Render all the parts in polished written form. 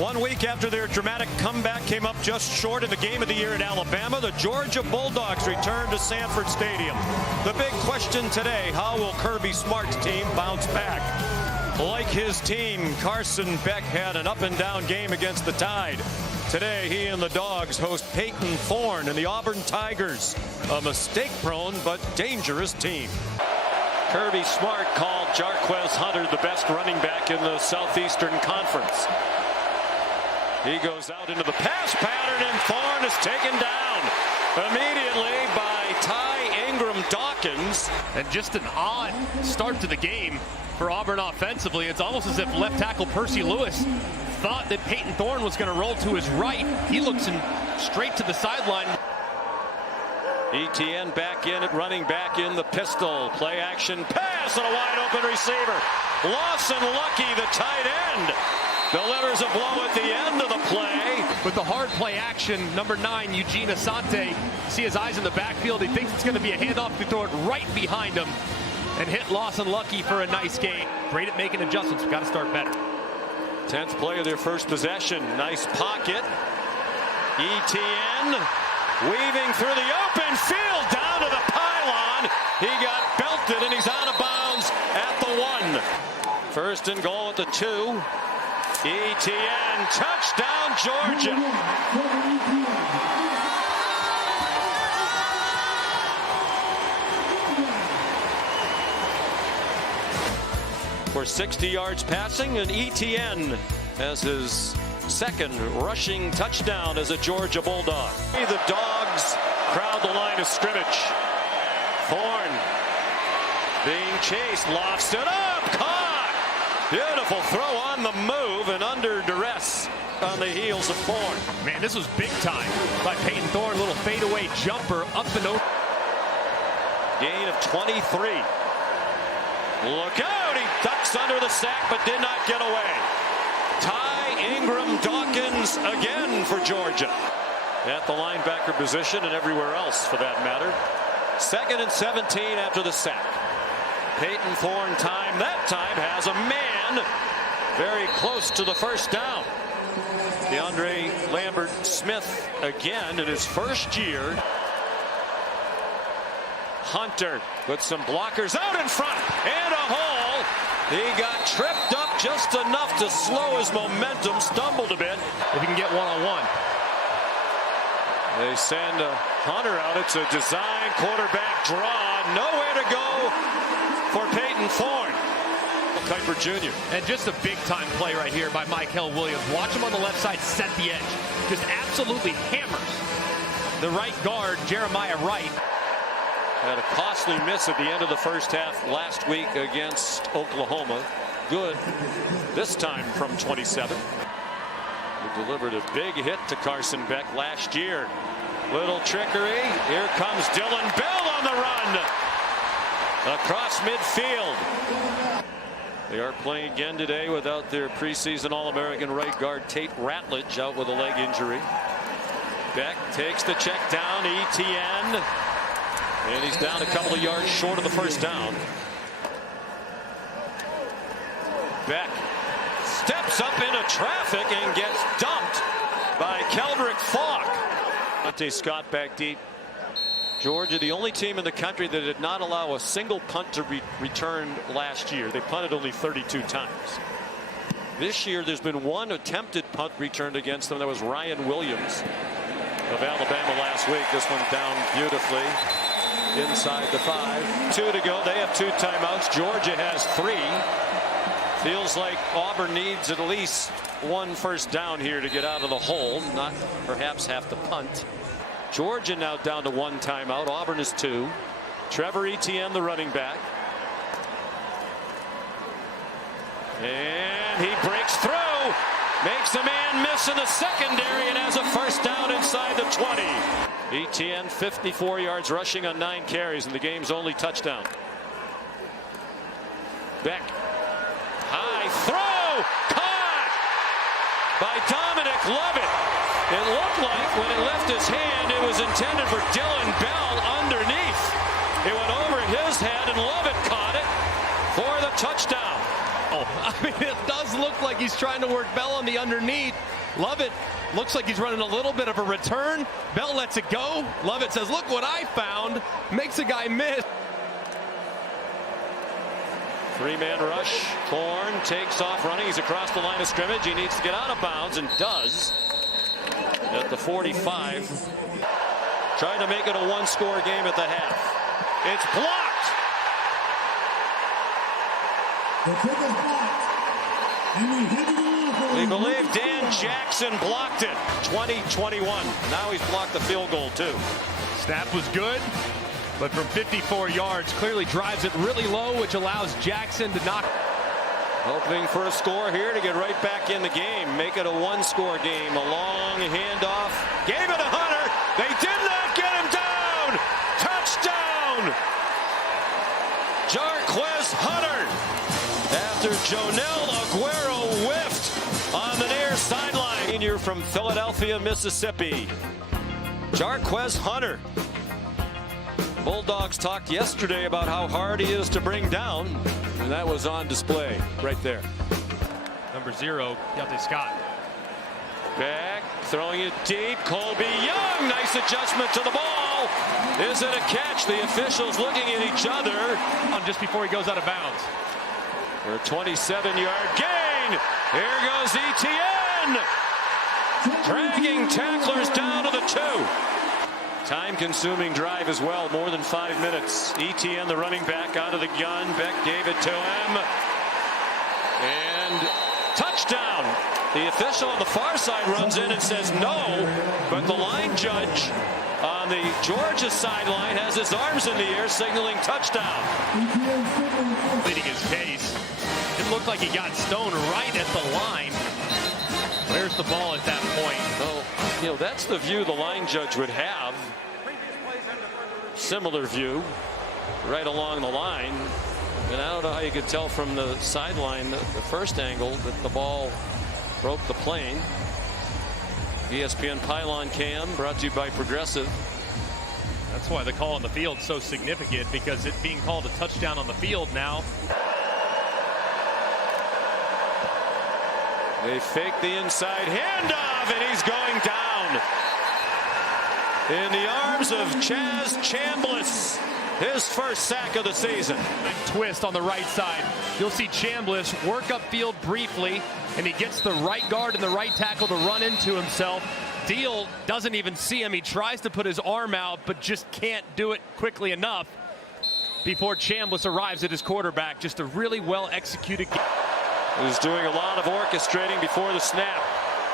1 week after their dramatic comeback came up just short in the game of the year at Alabama, the Georgia Bulldogs return to Sanford Stadium. The big question today, how will Kirby Smart's team bounce back? Like his team, Carson Beck had an up-and-down game against the Tide. Today, he and the Dogs host Peyton Thorne and the Auburn Tigers, a mistake-prone but dangerous team. Kirby Smart called Jarquez Hunter the best running back in the Southeastern Conference. He goes out into the pass pattern, and Thorne is taken down immediately by Ty Ingram Dawkins. And just an odd start to the game for Auburn offensively. It's almost as if left tackle Percy Lewis thought that Peyton Thorne was going to roll to his right. He looks straight to the sideline. ETN back in at running back in the pistol. Play action pass and a wide open receiver. Lawson Lucky, the tight end, delivers a blow at the end of the play. With the hard play action, number 9, Eugene Asante, see his eyes in the backfield. He thinks it's going to be a handoff to throw it right behind him and hit Lawson Lucky for a nice gain. Great at making adjustments. We've got to start better. 10th play of their first possession. Nice pocket. ETN weaving through the open field down to the pylon. He got belted and he's out of bounds at the 1. First and goal at the 2. ETN, touchdown Georgia. For 60 yards passing, and ETN has his second rushing touchdown as a Georgia Bulldog. The Dogs crowd the line of scrimmage. Thorne being chased, lofts it up, caught. Beautiful throw on the move and under duress on the heels of Thorne. Man, this was big time by Peyton Thorne. Little fadeaway jumper up and over. Gain of 23. Look out, he ducks under the sack but did not get away. Ty Ingram Dawkins again for Georgia at the linebacker position and everywhere else for that matter. 2nd and 17 after the sack. Peyton Thorne time, that time has a man very close to the first down. DeAndre Lambert Smith again in his first year. Hunter with some blockers out in front and a hole. He got tripped up just enough to slow his momentum, stumbled a bit. If he can get one-on-one. They send Hunter out. It's a design quarterback draw. Nowhere to go for Peyton Thorne. Kuiper Jr. And just a big-time play right here by Michael Williams. Watch him on the left side set the edge. Just absolutely hammers the right guard, Jeremiah Wright. Had a costly miss at the end of the first half last week against Oklahoma. Good this time from 27. He delivered a big hit to Carson Beck last year. Little trickery. Here comes Dylan Bell on the run. Across midfield. They are playing again today without their preseason All-American right guard Tate Ratledge out with a leg injury. Beck takes the check down. ETN. And he's down a couple of yards short of the first down. Beck steps up into traffic and gets dumped by Keldrick Falk. Monte Scott back deep. Georgia, the only team in the country that did not allow a single punt to return last year. They punted only 32 times. This year, there's been one attempted punt returned against them. That was Ryan Williams of Alabama last week. This one down beautifully inside the 5. 2 to go. They have 2 timeouts. Georgia has 3. Feels like Auburn needs at least 1 first down here to get out of the hole, not perhaps have to punt. Georgia now down to 1 timeout. Auburn is 2. Trevor Etienne, the running back. And he breaks through, makes a man miss in the secondary, and has a first down inside the 20. Etienne 54 yards rushing on 9 carries, and the game's only touchdown. Beck, high throw, caught by Dominic Lovett. It looked like when it left his hand, it was intended for Dylan Bell underneath. It went over his head, and Lovett caught it for the touchdown. Oh, I mean, it does look like he's trying to work Bell on the underneath. Lovett looks like he's running a little bit of a return. Bell lets it go. Lovett says, look what I found. Makes a guy miss. Three-man rush. Thorne takes off running. He's across the line of scrimmage. He needs to get out of bounds and does at the 45. Trying to make it a one-score game at the half. It's blocked. We believe Dan Jackson blocked it. 20-21. Now he's blocked the field goal too. Snap was good, but from 54 yards, clearly drives it really low, which allows Jackson to knock. Hoping for a score here to get right back in the game. Make it a one-score game. A long handoff. Gave it to Hunter. They did not get him down. Touchdown. Jarquez Hunter. After Jonel Aguero whiffed on the near sideline. Senior from Philadelphia, Mississippi. Jarquez Hunter. Bulldogs talked yesterday about how hard he is to bring down, and that was on display right there. Number 0, Deontay Scott. Back, throwing it deep. Colby Young, nice adjustment to the ball. Is it a catch? The officials looking at each other. Just before he goes out of bounds. For a 27-yard gain. Here goes Etienne. Dragging tacklers down to the 2. Time-consuming drive as well, more than 5 minutes. Etienne, the running back, out of the gun. Beck gave it to him. And touchdown. The official on the far side runs in and says no, but the line judge on the Georgia sideline has his arms in the air signaling touchdown. Leading his case. It looked like he got stoned right at the line. Where's the ball at that point? Well, that's the view the line judge would have. Similar view right along the line. And I don't know how you could tell from the sideline, the first angle, that the ball broke the plane. ESPN Pylon Cam brought to you by Progressive. That's why the call on the field is so significant, because it being called a touchdown on the field now. They fake the inside handoff, and he's going down. In the arms of Chaz Chambliss. His first sack of the season. Twist on the right side. You'll see Chambliss work upfield briefly, and he gets the right guard and the right tackle to run into himself. Deal doesn't even see him. He tries to put his arm out, but just can't do it quickly enough before Chambliss arrives at his quarterback. Just a really well-executed game. He was doing a lot of orchestrating before the snap.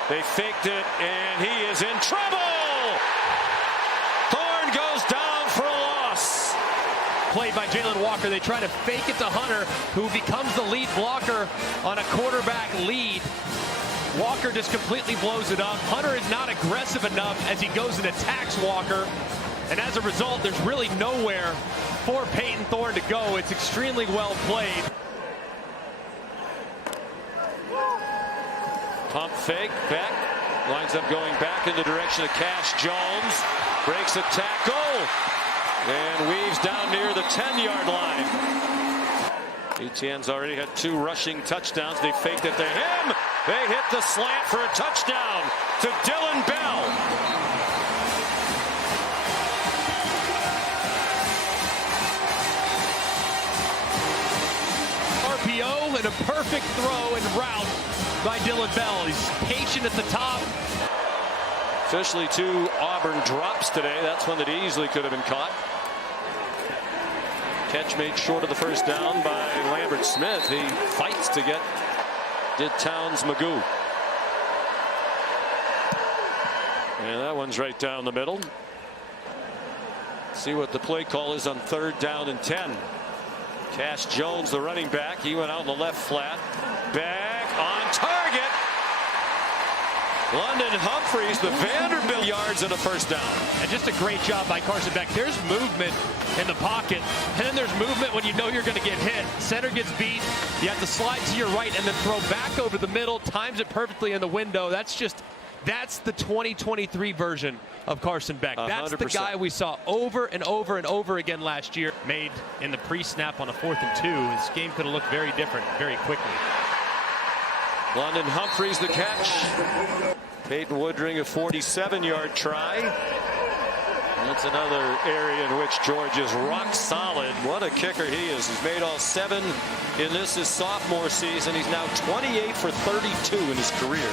They faked it, and he is in trouble. Thorne goes down for a loss. Played by Jalen Walker. They try to fake it to Hunter, who becomes the lead blocker on a quarterback lead. Walker just completely blows it up. Hunter is not aggressive enough as he goes and attacks Walker. And as a result, there's really nowhere for Peyton Thorne to go. It's extremely well played. Pump fake, Beck winds up going back in the direction of Cash Jones. Breaks a tackle and weaves down near the 10-yard line. Etienne's already had 2 rushing touchdowns. They faked it to him. They hit the slant for a touchdown to Dylan Bell. RPO and a perfect throw and route by Dylan Bell. He's patient at the top. Officially 2 Auburn drops today. That's one that easily could have been caught. Catch made short of the first down by Lambert Smith. He fights to get Towns Magoo. And that one's right down the middle. See what the play call is on 3rd down and 10. Cash Jones, the running back. He went out in the left flat. Back on target. London Humphreys, the Vanderbilt yards and a first down. And just a great job by Carson Beck. There's movement in the pocket, and then there's movement when you know you're going to get hit. Center gets beat. You have to slide to your right and then throw back over the middle. Times it perfectly in the window. That's the 2023 version of Carson Beck. That's 100%. the guy we saw over and over and over again last year. Made in the pre-snap on a 4th and 2. His game could have looked very different very quickly. London Humphreys the catch. Peyton Woodring a 47-yard try. That's another area in which George is rock solid. What a kicker he is. He's made all 7 in this his sophomore season. He's now 28 for 32 in his career.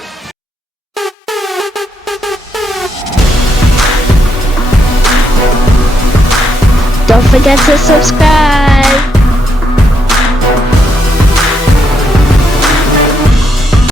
Don't forget to subscribe.